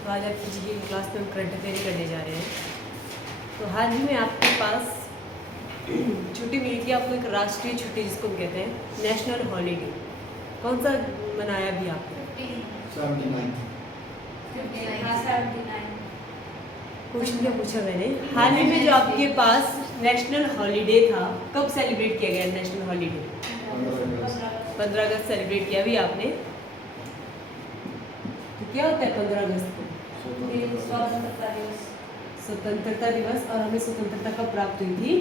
तो आज आपकी जीके की क्लास में हम करंट अफेयर करने जा रहे हैं। तो हाल ही में आपके पास छुट्टी मिली थी आपको, एक राष्ट्रीय छुट्टी जिसको हम कहते हैं नेशनल हॉलीडे। कौन सा मनाया भी आपने? 79 क्वेश्चन क्या पूछा मैंने, हाल ही में जो आपके पास नेशनल हॉलीडे था कब सेलिब्रेट किया गया? नेशनल हॉलीडे 15 अगस्त सेलिब्रेट किया भी आपने। तो क्या होता है 15 अगस्त को? स्वतंत्रता दिवस। और हमें स्वतंत्रता कब प्राप्त हुई थी?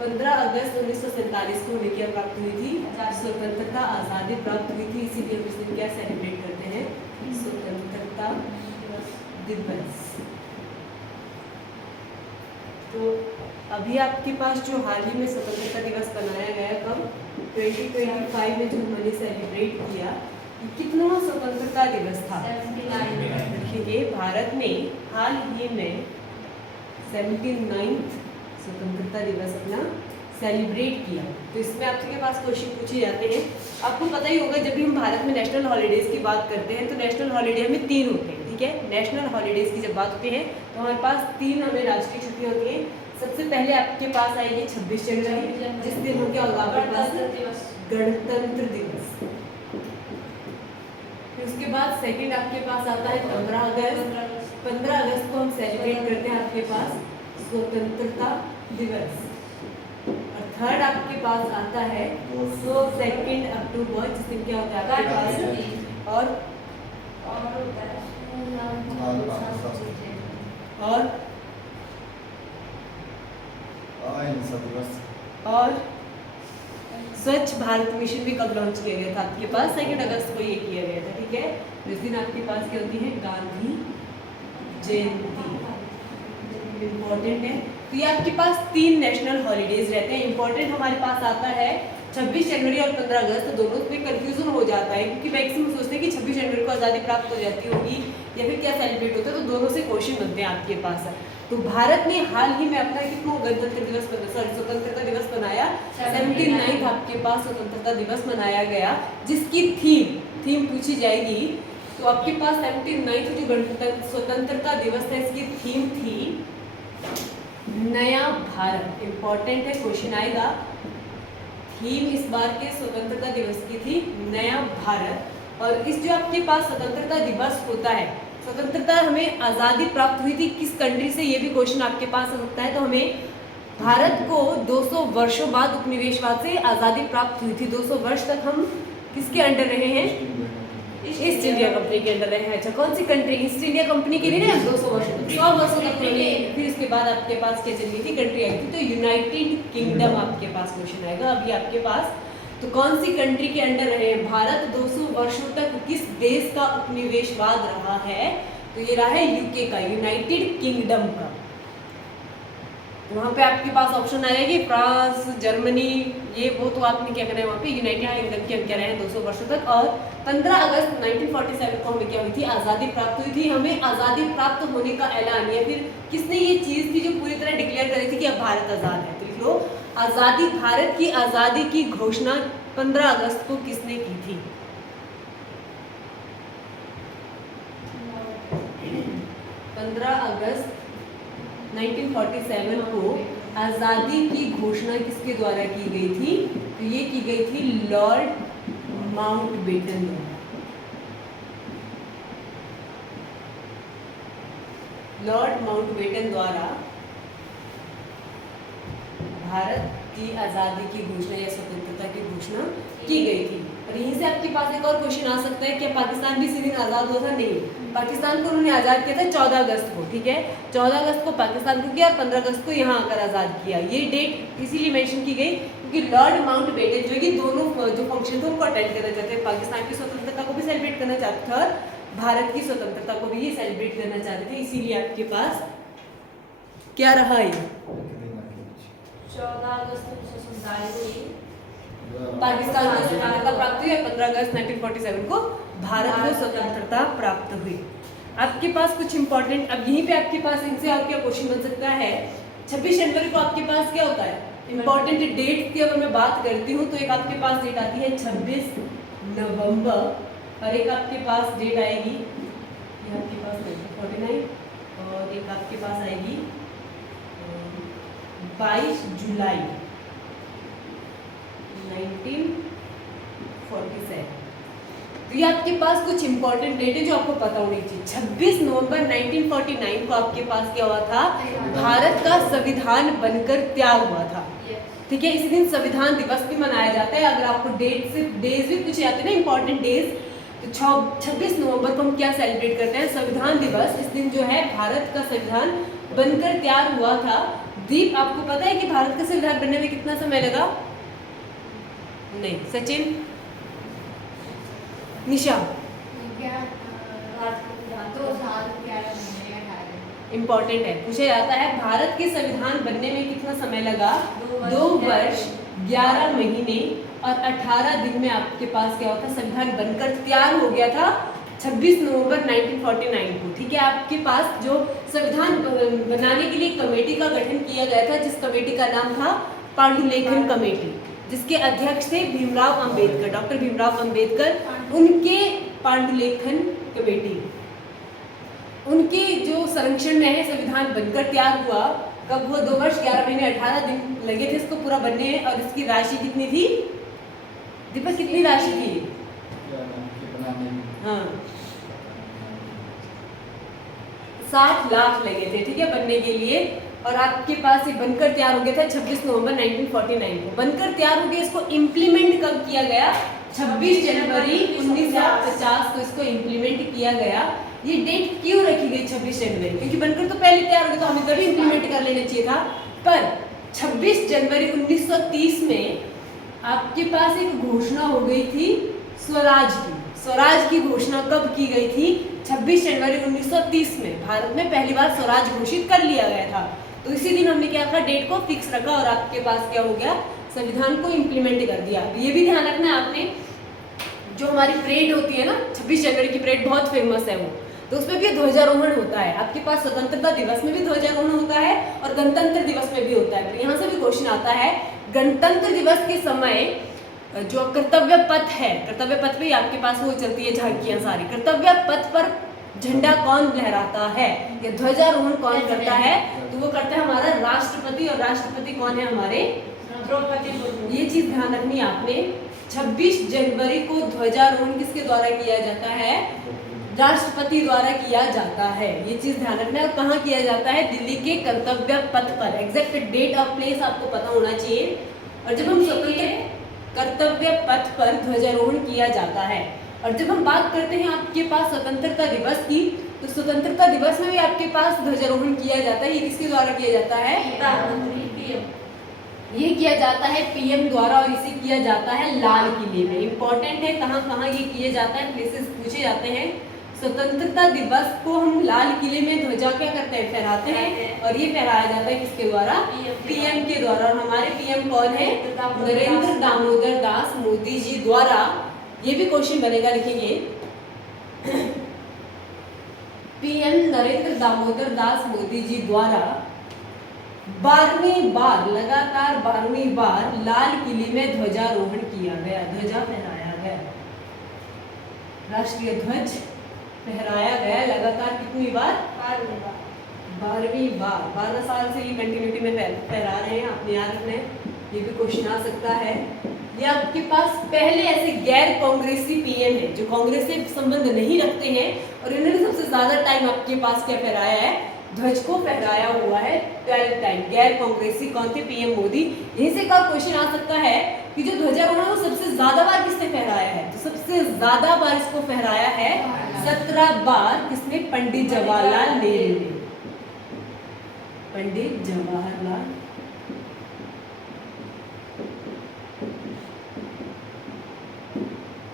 15 अगस्त 1947 को हमें क्या प्राप्त हुई थी? स्वतंत्रता, आज़ादी प्राप्त हुई थी। इसीलिए हम इस दिन क्या सेलिब्रेट करते हैं? स्वतंत्रता दिवस। तो अभी आपके पास जो हाल ही में स्वतंत्रता दिवस मनाया गया कब? 2025 में जो हमने सेलिब्रेट किया, कितना स्वतंत्रता दिवस था? देखिए भारत ने हाल ही में 79th स्वतंत्रता दिवस अपना सेलिब्रेट किया। तो इसमें आपके पास क्वेश्चन पूछे जाते हैं। आपको पता ही होगा जब भी हम भारत में नेशनल हॉलीडेज की बात करते हैं तो नेशनल हॉलीडे हमें 3 होते हैं, ठीक है। नेशनल हॉलीडेज की जब बात होती है तो हमारे पास 3 हमें राष्ट्रीय छुट्टियां होती हैं। सबसे पहले आपके पास आएगी 26 जनवरी, जिस दिन हम क्या होगा आपके पास? गणतंत्र दिवस। फिर उसके बाद सेकंड आपके पास आता है 15 अगस्त। 15 अगस्त को हम सेलिब्रेट करते हैं आपके पास स्वतंत्रता दिवस। और थर्ड आपके पास आता है 2 अक्टूबर, जिस दिन क्या होता है आपके पास? और स्वच्छ भारत मिशन भी कब लॉन्च किया गया था आपके पास? 2 अगस्त को ये किया गया था, ठीक है। इस दिन आपके पास क्या होती है? गांधी जयंती। इम्पोर्टेंट है। तो ये आपके पास 3 नेशनल हॉलीडेज रहते हैं। इम्पोर्टेंट हमारे पास आता है 26 जनवरी और 15 अगस्त। दोनों में कंफ्यूजन हो जाता है क्योंकि मैक्सिमम सोचते हैं कि 26 जनवरी को आज़ादी प्राप्त हो जाती होगी या फिर क्या सेलिब्रेट होता है, तो दोनों से क्वेश्चन बनते हैं आपके पास। तो भारत ने हाल ही में अपना कितना गणतंत्र दिवस स्वतंत्रता दिवस मनाया? 79th आपके पास स्वतंत्रता दिवस मनाया गया, जिसकी थीम पूछी जाएगी। तो आपके पास 79th जो गणतंत्र स्वतंत्रता दिवस है, इसकी थीम थी नया भारत। इंपॉर्टेंट है, क्वेश्चन आएगा। थीम इस बार के स्वतंत्रता दिवस की थी नया भारत। और इस जो आपके पास स्वतंत्रता दिवस होता है, स्वतंत्रता हमें आज़ादी प्राप्त हुई थी किस कंट्री से, ये भी क्वेश्चन आपके पास आ सकता है। तो हमें भारत को 200 वर्षों बाद उपनिवेशवाद से आज़ादी प्राप्त हुई थी। 200 वर्ष तक हम किसके अंडर रहे हैं? ईस्ट इंडिया कंपनी के अंडर रहे हैं। अच्छा, कौन सी कंट्री? ईस्ट इंडिया कंपनी के लिए 200 वर्षों तक, 100 वर्षों तक रहे। फिर इसके बाद आपके पास क्या चली थी? कंट्री आई थी, तो यूनाइटेड किंगडम आपके पास क्वेश्चन आएगा अभी आपके पास। तो कौन सी कंट्री के अंडर रहे हैं भारत 200 वर्षों तक? किस देश का उपनिवेशवाद रहा है? तो ये रहा है यूके का, यूनाइटेड किंगडम का। वहाँ पे आपके पास ऑप्शन आएगी फ्रांस, जर्मनी, ये वो, तो आपने क्या करना है वहाँ पे? यूनाइटेड किंगडम के हम क्या रहे हैं 200 वर्षों तक। और 15 अगस्त 1947 को हमें क्या हुई थी? आज़ादी प्राप्त हुई थी। हमें आज़ादी प्राप्त होने का ऐलान, या फिर किसने ये चीज़ थी जो पूरी तरह डिक्लेयर करी थी कि अब भारत आज़ाद है? तो लिख लो, आज़ादी, भारत की आज़ादी की घोषणा 15 अगस्त को किसने की थी? 15 अगस्त 1947 को आज़ादी की घोषणा किसके द्वारा की गई थी? तो ये की गई थी लॉर्ड माउंटबेटन द्वारा। लॉर्ड माउंटबेटन द्वारा भारत की आज़ादी की घोषणा या स्वतंत्रता की घोषणा की गई थी। और यहीं से आपके पास एक और क्वेश्चन आ सकता है, क्या पाकिस्तान भी इसी दिन आज़ाद हुआ था? नहीं, पाकिस्तान को उन्होंने आज़ाद किया था 14 अगस्त को, ठीक है। 14 अगस्त को पाकिस्तान को किया और 15 अगस्त को यहाँ आकर आज़ाद किया। ये डेट इसीलिए मेंशन की गई क्योंकि लॉर्ड माउंटबेटन जो कि दोनों जो फंक्शन थे उनको अटेंड करना चाहते हैं। पाकिस्तान की स्वतंत्रता को भी सेलिब्रेट करना चाहते थे और भारत की स्वतंत्रता को भी ये सेलिब्रेट करना चाहते थे। इसीलिए आपके पास क्या रहा है? 14 अगस्त 1947 पाकिस्तान को स्वतंत्रता प्राप्त हुई और 15 अगस्त 1947 को भारत को स्वतंत्रता प्राप्त हुई। आपके पास कुछ इंपॉर्टेंट, अब यहीं पे आपके पास इनसे और क्या क्वेश्चन बन सकता है? 26 जनवरी को आपके पास क्या होता है? इंपॉर्टेंट डेट की अगर मैं बात करती हूँ तो एक आपके पास डेट आती है 26 नवंबर और एक आपके पास डेट आएगी ये आपके पास 1949 और एक आपके पास आएगी 22 जुलाई 1947। तो ये आपके पास कुछ इंपॉर्टेंट डेट है जो आपको पता होनी चाहिए। 26 नवंबर 1949 को आपके पास क्या हुआ था? भारत का संविधान बनकर तैयार हुआ था। ठीक है, इसी दिन संविधान दिवस भी मनाया जाता है। अगर आपको डेट से डेज भी पूछे जाते हैं ना, इंपॉर्टेंट डेज, तो 26 नवंबर को हम क्या सेलिब्रेट करते हैं? संविधान दिवस। इस दिन जो है भारत का संविधान बनकर तैयार हुआ था। दीप, आपको पता है कि भारत का संविधान बनने में कितना समय लगा? नहीं। सचिन, निशा, इम्पोर्टेंट है, पूछा जाता है भारत के संविधान बनने में कितना समय लगा? 2 वर्ष 11 महीने और 18 दिन में आपके पास क्या होता है? संविधान बनकर तैयार हो गया था 26 नवंबर 1949 को। ठीक है, आपके पास जो संविधान बनाने के लिए कमेटी का गठन किया गया था, जिस कमेटी का नाम था पांडुलेखन कमेटी, जिसके अध्यक्ष थे भीमराव अंबेडकर, डॉक्टर भीमराव अंबेडकर। उनके पांडुलेखन कमेटी, उनके जो संरक्षण में है संविधान बनकर तैयार हुआ। कब हुआ? 2 वर्ष 11 महीने 18 दिन लगे थे इसको पूरा बनने में। और इसकी राशि कितनी थी दीपक? कितनी राशि थी? हाँ, 7 लाख लगे थे। ठीक है, बनने के लिए। और आपके पास ये बनकर तैयार हो गया था 26 नवंबर 1949 को। बनकर तैयार हो गया। इसको इम्प्लीमेंट कब किया गया? 26 जनवरी 1950 को इसको इम्प्लीमेंट किया गया। ये डेट क्यों रखी गई 26 जनवरी? क्योंकि बनकर तो पहले तैयार हो गया, तो हमें तभी इम्प्लीमेंट कर लेना चाहिए था। पर 26 जनवरी 1930 में आपके पास एक घोषणा हो गई थी स्वराज की। स्वराज की घोषणा कब की गई थी? 26 जनवरी 1930 में भारत में पहली बार स्वराज घोषित कर लिया गया था। तो इसी दिन हमने क्या था? डेट को फिक्स रखा और आपके पास क्या हो गया? संविधान को इम्प्लीमेंट कर दिया। ये भी ध्यान रखना है आपने, जो हमारी परेड होती है ना, 26 जनवरी की परेड बहुत फेमस है वो, तो उसमें भी ध्वजारोहण होता है। आपके पास स्वतंत्रता दिवस में भी ध्वजारोहण होता है और गणतंत्र दिवस में भी होता है। तो यहाँ से भी क्वेश्चन आता है, गणतंत्र दिवस के समय जो कर्तव्य पथ है, कर्तव्य पथ पे आपके पास वो चलती है झांकियां सारी, कर्तव्य पथ पर झंडा कौन लहराता है या ध्वजारोहण कौन करता है? तो वो करता है हमारा राष्ट्रपति। और राष्ट्रपति कौन है? हमारे द्रौपदी मुर्मू। ये चीज ध्यान रखनी है आपने। 26 जनवरी को ध्वजारोहण किसके द्वारा किया जाता है? राष्ट्रपति द्वारा किया जाता है। ये चीज ध्यान रखना है। और कहाँ किया जाता है? दिल्ली के कर्तव्य पथ पर। एग्जैक्ट डेट ऑफ प्लेस आपको पता होना चाहिए। और जब हम स्वतंत्र कर्तव्य पथ पर ध्वजारोहण किया जाता है। और जब हम बात करते हैं आपके पास स्वतंत्रता दिवस की, तो स्वतंत्रता दिवस में भी आपके पास ध्वजारोहण किया जाता है। ये किसके द्वारा किया जाता है? ये किया जाता है पीएम द्वारा। और इसे किया जाता है लाल किले में। इंपॉर्टेंट है, कहाँ कहाँ ये किए जाता है, प्लेसेस पूछे जाते हैं। स्वतंत्रता दिवस को हम लाल किले में ध्वजा क्या करते हैं? फहराते हैं। और ये फहराया जाता है किसके द्वारा? पीएम के द्वारा। और हमारे पीएम कौन है? नरेंद्र दामोदर दास मोदी जी द्वारा। ये भी क्वेश्चन बनेगा, लिखेंगे पीएम नरेंद्र दामोदर दास मोदी जी द्वारा 12वीं बार, लगातार 12वीं बार लाल किले में ध्वजारोहण किया गया, ध्वजा फहराया गया, राष्ट्रीय ध्वज फहराया गया लगातार कितनी बार? 12वीं बार। 12 साल से ये कंटिन्यूटी में फहरा रहे हैं, आपने याद रखना है। ये भी क्वेश्चन आ सकता है। ये आपके पास पहले ऐसे गैर कांग्रेसी पीएम है जो कांग्रेस से संबंध नहीं रखते हैं, और इन्होंने सबसे ज्यादा टाइम आपके पास क्या फहराया है? ध्वज को फहराया हुआ है 12 टाइम। गैर कांग्रेसी कौन थे? पीएम मोदी। यहीं से एक और क्वेश्चन आ सकता है कि जो ध्वजारोहण वो सबसे ज्यादा बार किसने फहराया है? तो सबसे ज्यादा बार इसको फहराया है 17 बार। किसने? पंडित जवाहरलाल नेहरू ने। पंडित जवाहरलाल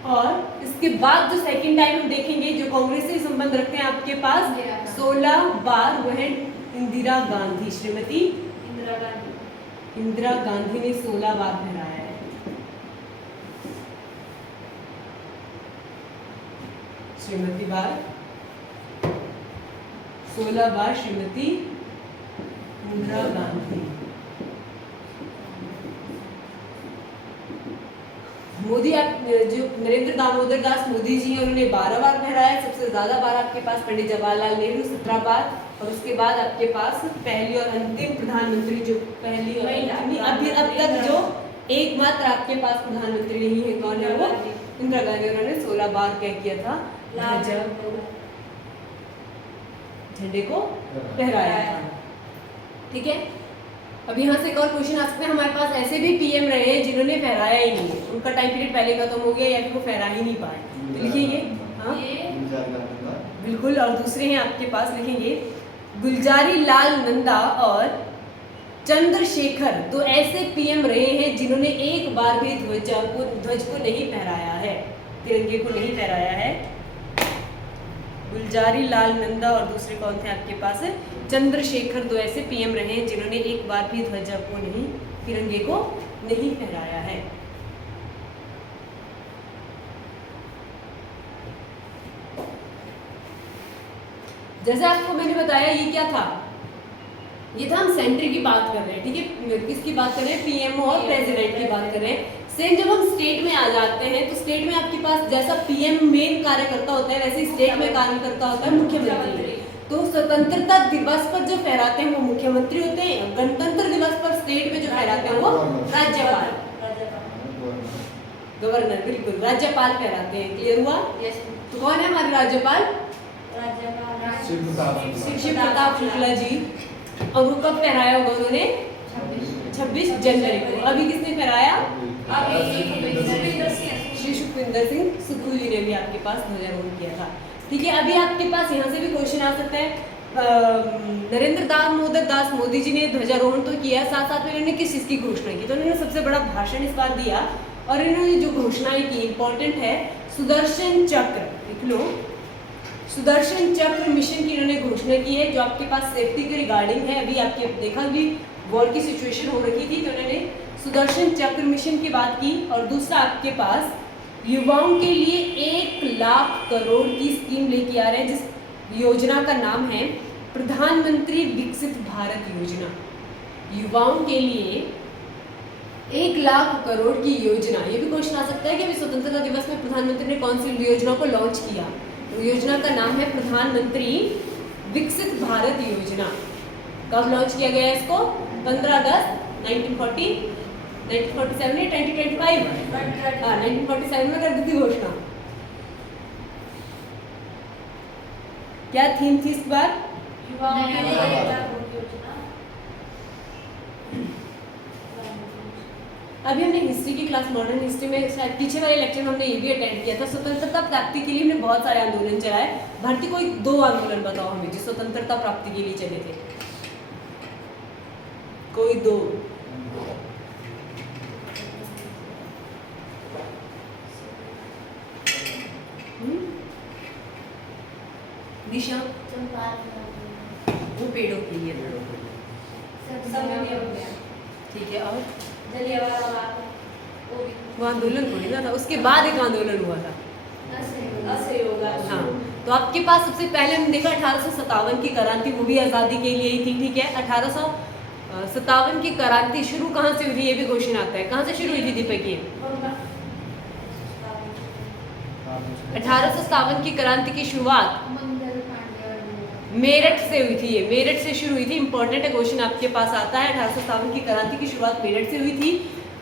और इसके बाद जो सेकंड टाइम हम देखेंगे जो कांग्रेस से संबंध रखते हैं आपके पास 16 बार, वह है इंदिरा गांधी। श्रीमती इंदिरा गांधी ने 16 बार फहराया है। श्रीमती बार 16 बार श्रीमती इंदिरा गांधी। मोदी आप जो नरेंद्र दामोदर दास मोदी जी हैं, उन्होंने 12 बार फहराया। सबसे ज़्यादा बार आपके पास पंडित जवाहरलाल नेहरू 17 बार, और उसके बाद आपके पास पहली और अंतिम प्रधानमंत्री जो पहली और अंतिम अभी अब तक जो एकमात्र आपके पास प्रधानमंत्री नहीं है, कौन है वो? इंदिरा गांधी। उन्होंने 16 बार क्या किया था? झंडे को फहराया था। ठीक है, अब यहाँ से एक और क्वेश्चन आ सकते हैं। हमारे पास ऐसे भी पीएम रहे हैं जिन्होंने फहराया ही नहीं है, उनका टाइम पीरियड पहले खत्म हो गया या फिर वो फहरा ही नहीं पाए, तो लिखेंगे हाँ बिल्कुल। और दूसरे हैं आपके पास, लिखेंगे गुलजारी लाल नंदा और चंद्रशेखर, तो ऐसे पीएम रहे हैं जिन्होंने एक बार भी ध्वज को नहीं फहराया है, तिरंगे को नहीं फहराया है। गुलजारी लाल नंदा और दूसरे कौन थे आपके पास? चंद्रशेखर, दो ऐसे पीएम रहे हैं जिन्होंने एक बार भी ध्वजा को नहीं, तिरंगे को नहीं फहराया है। जैसे आपको मैंने बताया, ये क्या था? ये था हम सेंटर की बात कर रहे हैं, ठीक है, किसकी बात कर रहे हैं? पीएम और प्रेसिडेंट की बात कर रहे हैं। सेम जब हम स्टेट में आ जाते हैं तो स्टेट में आपके पास जैसा पीएम मेन कार्यकर्ता होता है, वैसे स्टेट में कार्यकर्ता होता है मुख्यमंत्री। तो स्वतंत्रता दिवस पर जो फहराते हैं वो मुख्यमंत्री होते हैं, गणतंत्र दिवस पर स्टेट में जो फहराते हैं वो राज्यपाल, गवर्नर, बिल्कुल राज्यपाल फहराते हैं। क्लियर हुआ? तो कौन है हमारे राज्यपाल? शिव प्रताप शुक्ला जी। और वो कब फहराया होगा उन्होंने? 26 जनवरी को। अभी किसने फहराया? श्री सुखविंदर सिंह सुक्खू जी ने भी आपके पास ध्वजारोहण किया था। ठीक है, अभी आपके पास यहाँ से भी क्वेश्चन आ सकता है। नरेंद्र दामोदर दास मोदी जी ने ध्वजारोहण तो किया, साथ साथ में इन्होंने किस चीज़ की घोषणा की? तो उन्होंने सबसे बड़ा भाषण इस बार दिया, और इन्होंने जो घोषणाएं की इंपॉर्टेंट है, सुदर्शन चक्र, लिख लो, सुदर्शन चक्र मिशन की इन्होंने घोषणा की है, जो आपके पास सेफ्टी के रिगार्डिंग है। अभी आपके देखा भी वॉर की सिचुएशन हो रखी थी, तो उन्होंने सुदर्शन चक्र मिशन की बात की। और दूसरा आपके पास युवाओं के लिए 1 लाख करोड़ की स्कीम लेके आ रहे हैं, जिस योजना का नाम है प्रधानमंत्री विकसित भारत योजना। युवाओं के लिए 1 लाख करोड़ की योजना। ये भी क्वेश्चन आ सकता है कि अभी स्वतंत्रता दिवस में प्रधानमंत्री ने कौन सी योजना को लॉन्च किया? तो योजना का नाम है प्रधानमंत्री विकसित भारत योजना। कब लॉन्च किया गया इसको? 15 अगस्त 1947 या 2025? 1947 में कर दी थी घोषणा। क्या थीम थी इस बार? अभी हमने हिस्ट्री की क्लास, मॉडर्न हिस्ट्री में शायद पीछे वाले लेक्चर में हमने ये भी अटेंड किया था। स्वतंत्रता प्राप्ति के लिए हमने बहुत सारे आंदोलन चलाए। भारतीय कोई 2 आंदोलन बताओ हमें जो स्वतंत्रता प्राप्ति के लिए चले थे, कोई 2? दिशा? वो पेड़ों के लिए था। ठीक है, और वो आंदोलन थोड़ी ना था, उसके बाद एक आंदोलन हुआ था, हाँ। तो आपके पास सबसे पहले हमने देखा 1857 की क्रांति, वो भी आज़ादी के लिए ही थी। ठीक है, 1857 की क्रांति शुरू कहाँ से हुई थी? ये भी क्वेश्चन आता है, कहाँ से शुरू हुई थी दीपक? ये 1857 की क्रांति की शुरुआत मेरठ से हुई थी। ये मेरठ से शुरू हुई थी। इंपॉर्टेंट है, क्वेश्चन आपके पास आता है। 1857 की क्रांति की शुरुआत मेरठ से हुई थी।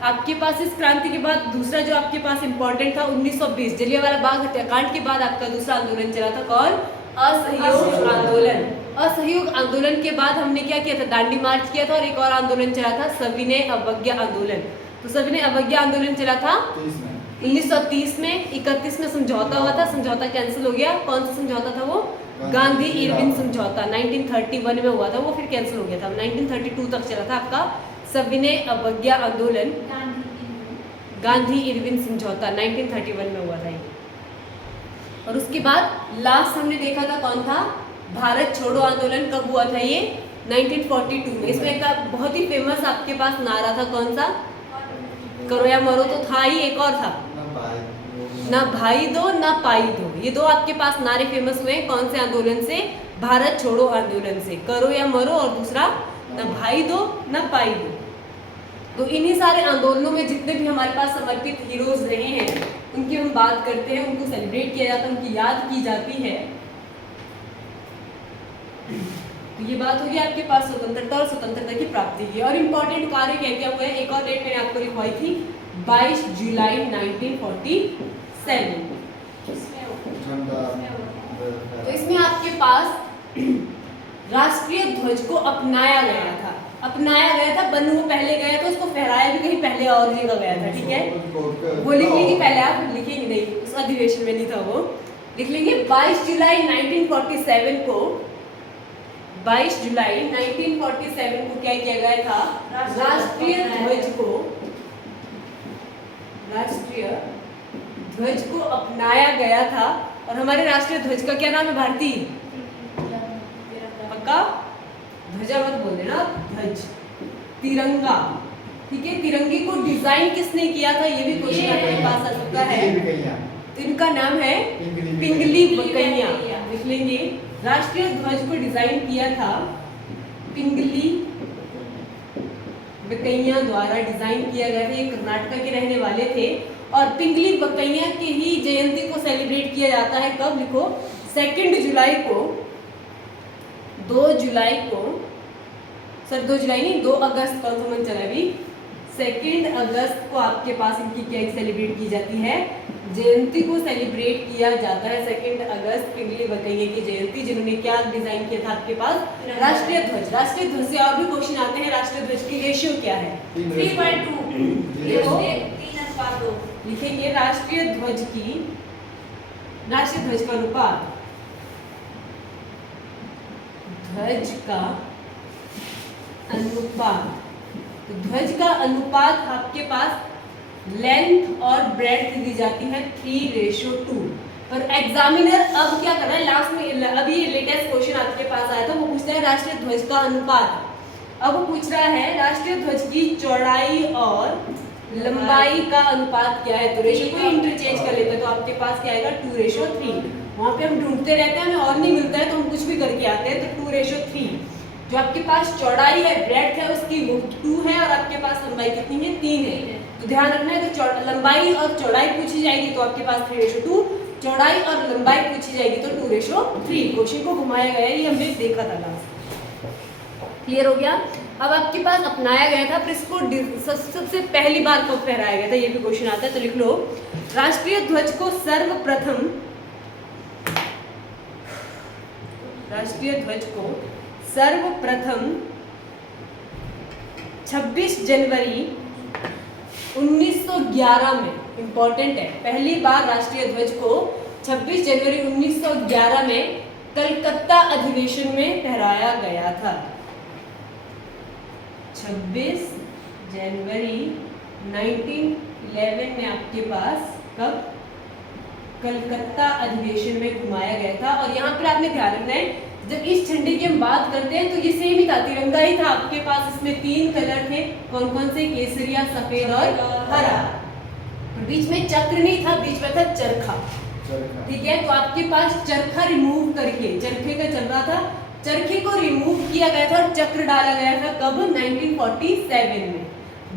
आपके पास इस क्रांति के बाद दूसरा जो आपके पास इंपॉर्टेंट था 1920 जलियांवाला बाग हत्याकांड के बाद आपका दूसरा आंदोलन चला था, कौन? असहयोग आंदोलन। असहयोग आंदोलन के बाद हमने क्या किया था? दांडी मार्च किया था, और एक और आंदोलन चला था सविनय अवज्ञा आंदोलन। तो सविनय अवज्ञा आंदोलन चला था 1930 में। 31 में समझौता हुआ था, समझौता कैंसिल हो गया। कौन सा समझौता था वो? गांधी इरविन समझौता 1931 में हुआ था, वो फिर कैंसिल हो गया था। 1932 तक चला था आपका सविनय अवज्ञा आंदोलन। गांधी इरविन समझौता 1931 में हुआ था ये। और उसके बाद लास्ट हमने देखा था कौन था? भारत छोड़ो आंदोलन। कब हुआ था ये? 1942 में। इसमें का बहुत ही फेमस आपके पास नारा था, कौन सा? करो या मरो तो था ही, एक और था ना भाई दो ना पाई दो। ये 2 आपके पास नारे फेमस हुए। कौन से आंदोलन से? भारत छोड़ो आंदोलन से। करो या मरो, और दूसरा ना भाई दो ना पाई दो। तो इन्हीं सारे आंदोलनों में जितने भी हमारे पास समर्पित हीरोज रहे हैं उनकी हम बात करते हैं, उनको सेलिब्रेट किया जाता है, उनकी याद की जाती है। तो ये बात होगी आपके पास स्वतंत्रता और स्वतंत्रता की प्राप्ति की। और इम्पोर्टेंट कार्य क्या क्या हुए हैं, एक और डेट मैंने आपको लिखवाई थी 22 जुलाई 1947। तो इसमें आपके पास राष्ट्रीय ध्वज को अपनाया गया था, बन वो पहले गया था, उसको फहराया भी कहीं पहले और जगह गया था, ठीक है। वो लिख लेंगे, पहले आप लिखेंगे नहीं, उस अधिवेशन में नहीं था वो, लिख लेंगे 22 जुलाई 1947 को, 22 जुलाई 1947 को क्या किया गया था, राष्ट्रीय ध्वज को अपनाया गया था। और हमारे राष्ट्रीय ध्वज का क्या नाम है भारती, पक्का, ध्वजा मत बोल देना, ध्वज, तिरंगा, ठीक है। तिरंगे को डिजाइन किसने किया था, ये भी क्वेश्चन आपके पास आ सकता है। तो इनका नाम है पिंगली बकैया, लिख लेंगे। राष्ट्रीय ध्वज को डिजाइन किया था पिंगली बकैया द्वारा डिजाइन किया गया था। ये कर्नाटक के रहने वाले थे और पिंगली बकैया की ही जयंती को सेलिब्रेट किया जाता है। कब, लिखो 2 जुलाई को, 2 जुलाई को, सर 2 जुलाई नहीं, 2 अगस्त कौन सा मन चला अभी, 2 अगस्त को आपके पास इनकी क्या सेलिब्रेट की जाती है, जयंती को सेलिब्रेट किया जाता है। 2 अगस्त पिंगली बकैया की जयंती, जिन्होंने क्या डिजाइन किया था आपके पास, राष्ट्रीय ध्वज। राष्ट्रीय ध्वज से और भी क्वेश्चन आते हैं। राष्ट्रीय ध्वज की रेशियो क्या है, 3:2 लिखेंगे राष्ट्रीय ध्वज का अनुपात, ध्वज का अनुपात, तो ध्वज का अनुपात आपके पास लेंथ और ब्रेड्थ दी जाती है 3:2। पर एग्जामिनर अब क्या कर रहा है, लास्ट में अभी ये लेटेस्ट क्वेश्चन आपके पास आया था, वो पूछता है राष्ट्रीय ध्वज का अनुपात। अब वो पूछ रहा है राष्ट्रीय ध्वज की चौड़ाई और लंबाई का अनुपात क्या है। तो रेशियो को इंटरचेंज कर लेते हैं, तो आपके पास क्या आएगा 2:3। वहाँ पे हम ढूंढते रहते हैं, हमें और नहीं मिलता है तो हम कुछ भी करके आते हैं। तो 2:3 जो आपके पास चौड़ाई है, ब्रेड्थ है, उसकी वो 2 है और आपके पास लंबाई कितनी है, 3 है। तो ध्यान रखना है, तो लंबाई और चौड़ाई पूछी जाएगी तो आपके पास 3:2, चौड़ाई और लंबाई पूछी जाएगी तो 2:3। क्वेश्चन को घुमाया गया है, ये हमने देखा था लास्ट। क्लियर हो गया। अब आपके पास अपनाया गया था, पर इसको सबसे पहली बार कब फहराया गया था, ये भी क्वेश्चन आता है। तो लिख लो राष्ट्रीय ध्वज को सर्वप्रथम, राष्ट्रीय ध्वज को सर्वप्रथम 26 जनवरी 1911 में, इंपॉर्टेंट है, पहली बार राष्ट्रीय ध्वज को 26 जनवरी 1911 में कलकत्ता अधिवेशन में फहराया गया था। 26 जनवरी 1911 में आपके पास कब, कलकत्ता अधिवेशन में घुमाया गया था। और यहाँ पर आपने ध्यान रखना है, जब इस झंडे की हम बात करते हैं तो ये सेम ही था, तिरंगा ही था आपके पास। इसमें 3 कलर थे, कौन कौन से, केसरिया, सफेद और हरा। बीच में चक्र नहीं था, बीच में था चरखा, ठीक है। तो आपके पास चरखा रिमूव करके, चरखे का चल रहा था, चरखे को रिमूव किया गया था और चक्र डाला गया था कब, 1947 में।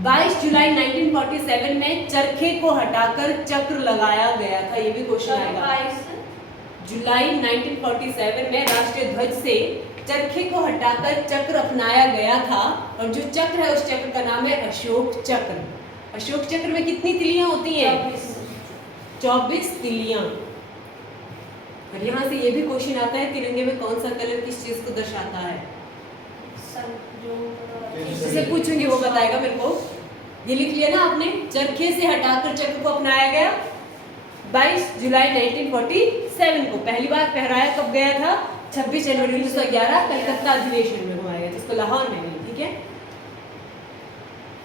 22 जुलाई 1947 में चरखे को हटाकर चक्र लगाया गया था। ये भी क्वेश्चन आएगा। 22 जुलाई 1947 में राष्ट्रीय ध्वज से चरखे को हटाकर चक्र अपनाया गया था। और जो चक्र है उस चक्र का नाम है अशोक चक्र। अशोक चक्र में कितनी तिलियां होती हैं, 24 तिलियां। और यहाँ से ये भी क्वेश्चन आता है, तिरंगे में कौन सा कलर किस चीज को दर्शाता है, जिसे पूछूंगी वो बताएगा मेरे को। ये लिख लिया ना आपने, चरखे से हटाकर चक्र को अपनाया गया 22 जुलाई 1947 को। पहली बार फहराया कब गया था, 26 जनवरी 1911 कलकत्ता अधिवेशन में हुआ गया, जिसको लाहौर में गई, ठीक है।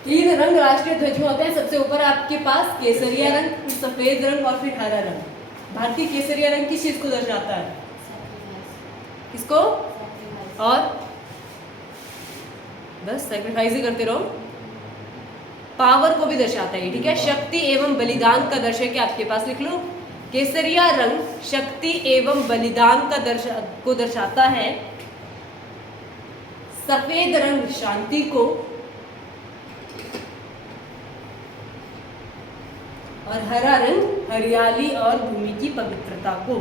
3 रंग राष्ट्रीय ध्वज में होते हैं। सबसे ऊपर आपके पास केसरिया रंग, सफेद रंग और फिर हरा रंग। भारतीय केसरिया रंग किस चीज को दर्शाता है, किसको, और बस सैक्रिफाइस ही करते रहो, पावर को भी दर्शाता है, ठीक है। शक्ति एवं बलिदान का दर्शक है आपके पास, लिख लो। केसरिया रंग शक्ति एवं बलिदान का को दर्शाता है। सफेद रंग शांति को, और हरा रंग हरियाली और भूमि की पवित्रता को।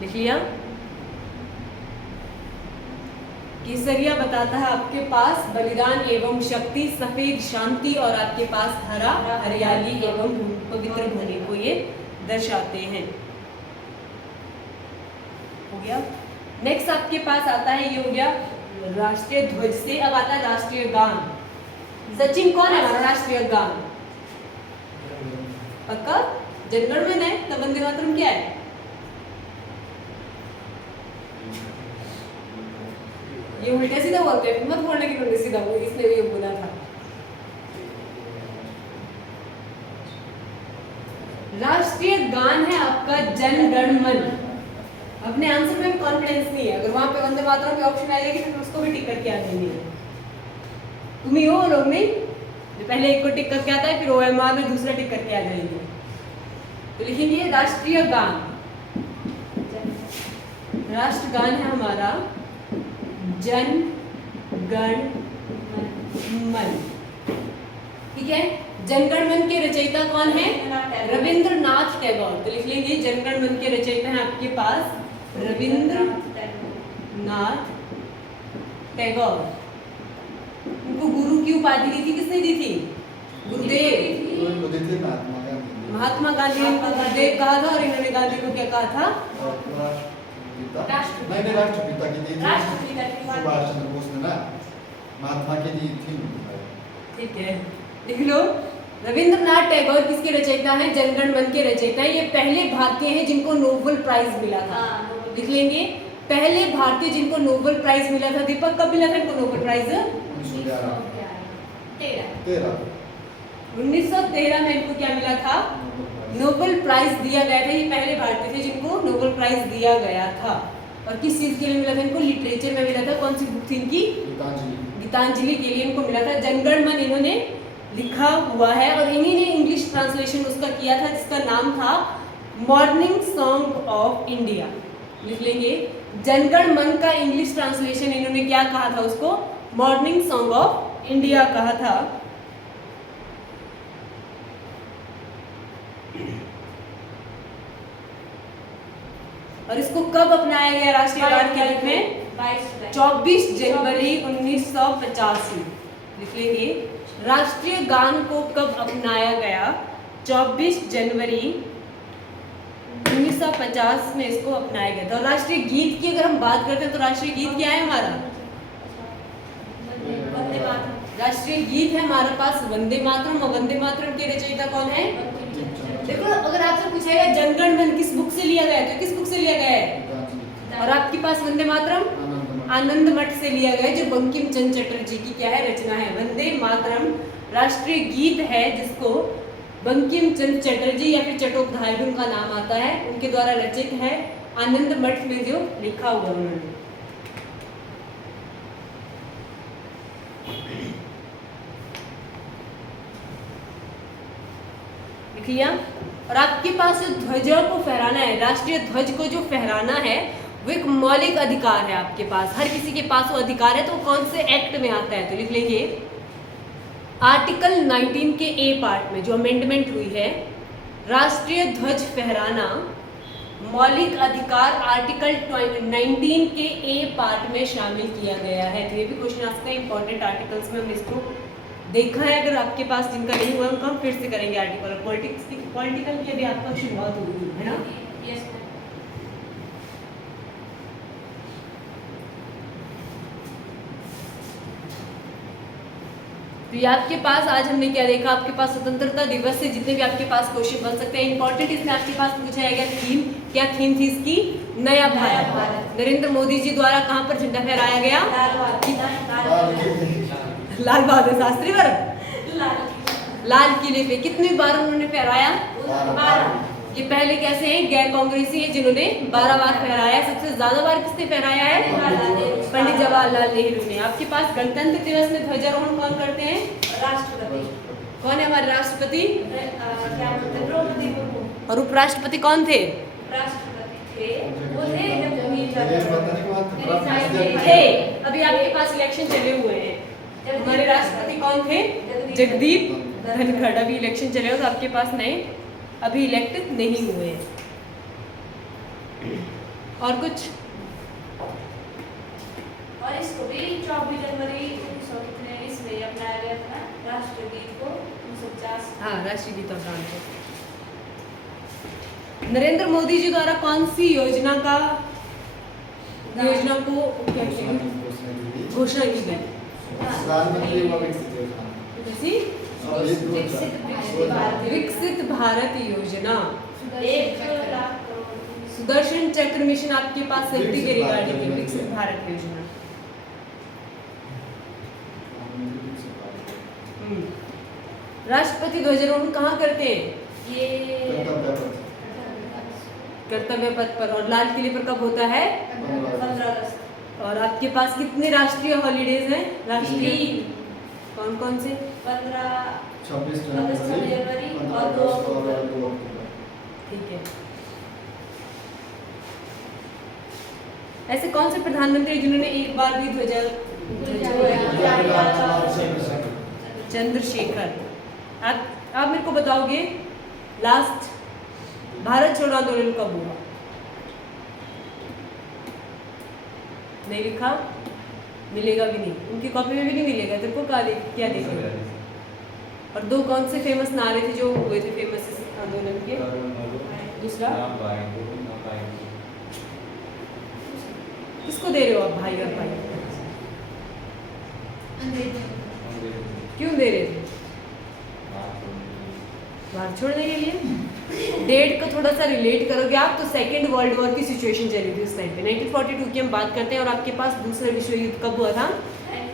लिख लिया। केसरिया बताता है आपके पास बलिदान एवं शक्ति, सफेद शांति और आपके पास हरा हरियाली एवं पवित्र भूमि को ये दर्शाते हैं। हो गया। नेक्स्ट आपके पास आता है, ये हो गया राष्ट्रीय ध्वज से। अब आता है राष्ट्रीय गान। सचिन कौन है हमारा राष्ट्रीय गान? पक्का? जनगण मन है तो वंदे मातरम क्या है? ये उल्टा सीधा बोलते हैं, मत बोलने की उल्टा सीधा, वो इसने भी ये बोला था। राष्ट्रीय गान है आपका जन गण मन। अपने आंसर में कॉन्फिडेंस नहीं है, अगर वहां पे वंदे मातरम की ऑप्शन आएगी तो फिर उसको भी टिक करके आ जाएंगे। तुम ही हो लोग नहीं, पहले एक को टिक करके आता है फिर OMR में दूसरा टिक करके आ जाएंगे। तो लिखेंगे राष्ट्रीय गान। राष्ट्रगान है हमारा जन गण मन। ठीक है। जनगण मन के रचयिता कौन है? रविंद्रनाथ टैगोर। तो लिख लेंगे जनगण मन के रचयिता हैं आपके पास रविंद्रनाथ टैगोर। उनको गुरु की उपाधि दी थी, किसने दी थी? गुरुदेव। महात्मा गांधी ने इनको गुरुदेव कहा था और इन्होंने गांधी को क्या कहा था? राष्ट्रपिता की दी थी सुभाष चंद्र बोस ने ना, महात्मा की दी थी। ठीक है, लिख लो। रविंद्रनाथ टैगोर किसके रचयिता हैं? जनगण मन के रचयिता हैं। ये पहले भारतीय हैं जिनको नोबेल प्राइज मिला था। लिख लेंगे पहले भारतीय जिनको नोबेल प्राइज मिला था। दीपक कब मिला था इनको नोबेल प्राइज? 1913 में इनको क्या मिला था? नोबेल प्राइज दिया गया था। ये पहले भारतीय थे जिनको नोबेल प्राइज दिया गया था। और किस चीज के लिए मिला था इनको? लिटरेचर में मिला था। कौन सी बुक थी इनकी? गीतांजलि के लिए इनको मिला था। जनगण मन इन्होंने लिखा हुआ है और इन्हीं ने इंग्लिश ट्रांसलेशन उसका किया था जिसका नाम था मॉर्निंग सॉन्ग ऑफ इंडिया। लिख लेंगे जनगण मन का इंग्लिश ट्रांसलेशन इन्होंने क्या कहा था? उसको मॉर्निंग सॉन्ग ऑफ इंडिया कहा था। और इसको कब अपनाया गया राष्ट्रीय गान के रूप में? 24 जनवरी 1985। लिख लेंगे राष्ट्रीय गान को कब अपनाया गया? 24 जनवरी 1950 में इसको अपनाया गया था। और राष्ट्रीय गीत की अगर हम बात करते हैं तो राष्ट्रीय गीत क्या है हमारा? राष्ट्रीय गीत है हमारे पास वंदे मातरम। और वंदे मातरम के रचयिता कौन है? देखो, अगर आपसे पूछेगा जनगण मन किस बुक से लिया गया तो किस बुक से लिया गया है? और आपके पास वंदे मातरम आनंद मठ से लिया गया है, जो बंकिम चंद्र चटर्जी की क्या है? रचना है। वंदे मातरम राष्ट्रीय गीत है जिसको बंकिम चंद्र चटर्जी या फिर चट्टोपाध्याय भी उनका नाम आता है, उनके द्वारा रचित है। आनंद मठ में जो लिखा हुआ उन्होंने। लिख लिया। और आपके पास जो ध्वजों को फहराना है, राष्ट्रीय ध्वज को जो फहराना है वो एक मौलिक अधिकार है आपके पास। हर किसी के पास वो अधिकार है। तो कौन से एक्ट में आता है? तो लिख लेंगे आर्टिकल 19 के ए पार्ट में जो अमेंडमेंट हुई है, राष्ट्रीय ध्वज फहराना मौलिक अधिकार आर्टिकल 19 के ए पार्ट में शामिल किया गया है। तो ये भी क्वेश्चन आ सकता है इंपॉर्टेंट आर्टिकल्स में। हम इसको देखा है, अगर आपके पास जिनका नहीं हुआ उनको हम फिर से करेंगे आर्टिकल। पॉलिटिकल की अभी आपका शुरुआत होगी, है ना? यस। तो ये आपके पास आज हमने क्या देखा? आपके पास स्वतंत्रता दिवस से जितने भी आपके पास क्वेश्चन बन सकते हैं इंपॉर्टेंट, इसमें आपके पास पूछा गया थीम। क्या थीम थी इसकी? नया भारत। नरेंद्र मोदी जी द्वारा कहाँ पर झंडा फहराया गया? लाल बहादुर शास्त्री पर लाल किले पे। कितनी बार उन्होंने फहराया? 12। ये पहले कैसे हैं? गैर कांग्रेसी है जिन्होंने 12 बार फहराया। सबसे ज्यादा बार किसने फहराया है? पंडित जवाहरलाल नेहरू ने। आपके पास गणतंत्र दिवस में ध्वजारोहण कौन करते हैं? राष्ट्रपति। कौन है हमारे राष्ट्रपति? क्या बोलते हैं? द्रौपदी मुर्मू। और उपराष्ट्रपति कौन थे? राष्ट्रपति थे वो थे जब वीर जादव। थे। अभी आपके पास इलेक्शन चले हुए हैं। हमारे राष्ट्रपति कौन थे? जगदीप धनखड़। अभी इलेक्शन चले हुए तो आपके पास नए अभी इलेक्ट नहीं हुए हैं। और कुछ? और इसको भी 24 जनवरी 1919 में अपनाया गया था राष्ट्रगीत को 1950। हाँ, राष्ट्रीय गीत और गान को। नरेंद्र मोदी जी द्वारा कौन सी योजना को क्या घोषणा की गई? प्रधानमंत्री व विकसित योजना। कैसी? विकसित भारत योजना। 1 लाख करोड़। सुदर्शन चक्र मिशन आपके पास सेफ्टी के रिगार्डिंग है। विकसित भारत योजना। राष्ट्रपति ध्वजारोहण कहाँ करते हैं? ये कर्तव्य पथ पर। और लाल किले पर कब होता है? 15 अगस्त। और आपके पास कितने राष्ट्रीय हॉलीडेज हैं? राष्ट्रीय कौन कौन से? 15 26 जनवरी और 2 अक्टूबर। ठीक है। ऐसे कौन से प्रधानमंत्री जिन्होंने एक बार भी ध्वजा? चंद्रशेखर। आप मेरे को बताओगे लास्ट भारत छोड़ो आंदोलन कब हुआ? नहीं लिखा, मिलेगा भी नहीं, उनकी कॉपी में भी नहीं मिलेगा। तेरे को क्या देखेगा? और 2 कौन से फेमस नारे थे जो हुए थे फेमस इस आंदोलन के? दूसरा किसको दे रहे हो आप? भाई और भाई क्यों दे रहे थे? भारत छोड़ने के लिए। डेट को थोड़ा सा रिलेट करोगे आप तो सेकेंड वर्ल्ड वॉर की सिचुएशन चली थी उस टाइम पे। 1942 की हम बात करते हैं। और आपके पास दूसरा विश्व युद्ध कब हुआ था?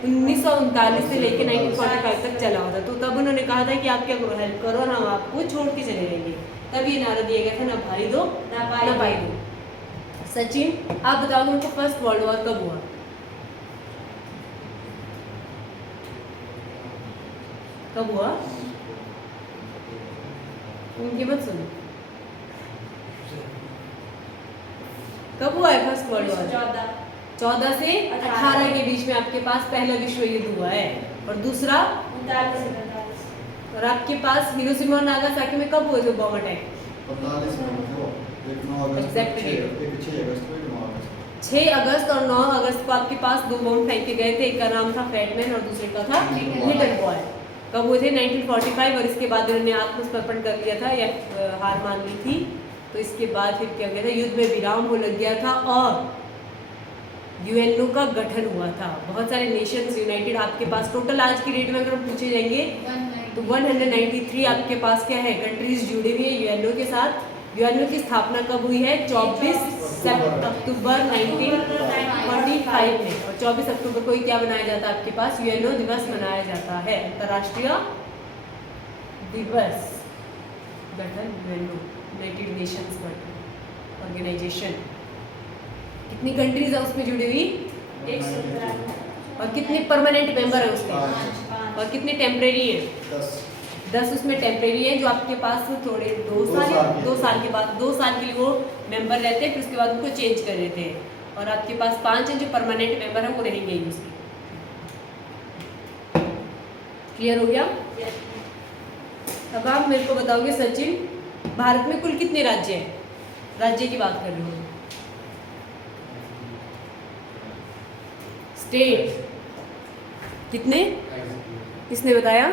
1939 से लेकर 1945 तक चला हुआ था। तो तब उन्होंने कहा था कि आप क्या करो, हेल्प करो और हम आपको छोड़ के चले जाएंगे। तब ये नारा दिया गया था, ना भाई दो ना पाई दो। सचिन, आप बताओगे उनको फर्स्ट वर्ल्ड वॉर कब हुआ? कब हुआ? उनकी मत सुनो। कब हुआ है फर्स्ट वर्ल्ड वॉर? 14 से 18 के बीच में आपके पास पहला विश्व युद्ध हुआ है। और दूसरा 39 से 45। और आपके पास हिरोशिमा और नागासाकी में कब हुए थे बॉम्ब अटैक? 45 में हो, 9 अगस्त, Exactly. 6 अगस्त को 9 अगस्त। 6 अगस्त और 9 अगस्त को आपके पास 2 बॉम्ब फेंके गए थे। एक का नाम था फैटमैन और दूसरे का था लिटिल बॉय। कब हुए थे? 1945। और इसके बाद उन्होंने आत्मसमर्पण कर लिया था या हार मान ली थी। तो इसके बाद फिर क्या गया था? युद्ध में विराम हो लग गया था और यूएनओ का गठन हुआ था। बहुत सारे नेशंस यूनाइटेड आपके पास टोटल आज की डेट में अगर पूछे जाएंगे तो 193 आपके पास क्या है? कंट्रीज जुड़ी हुई है यूएनओ के साथ। यूएनओ की स्थापना कब हुई है? 24 अक्टूबर 1945 में। और 24 अक्टूबर को ही क्या बनाया जाता है आपके पास? यूएनओ दिवस मनाया जाता है, अंतर्राष्ट्रीय दिवस। गठन यूएनओ, यूनाइटेड नेशंस ऑर्गेनाइजेशन। कितनी कंट्रीज है उसमें जुड़ी हुई? 193। और कितने परमानेंट मेंबर है उसमें? 5। और कितने टेम्परेरी है? 10 उसमें टेम्परेरी है जो आपके पास थोड़े 2 साल के बाद 2 साल के लिए वो मेंबर रहते हैं। फिर उसके बाद उनको चेंज कर देते हैं। और आपके पास 5 हैं जो परमानेंट मेंबर है, वो रहेंगे ही उसमें। क्लियर हो गया? अब आप मेरे को बताओगे सचिन, भारत में कुल कितने राज्य हैं? राज्य की बात कर रही हूँ। स्टेट कितने? किसने बताया?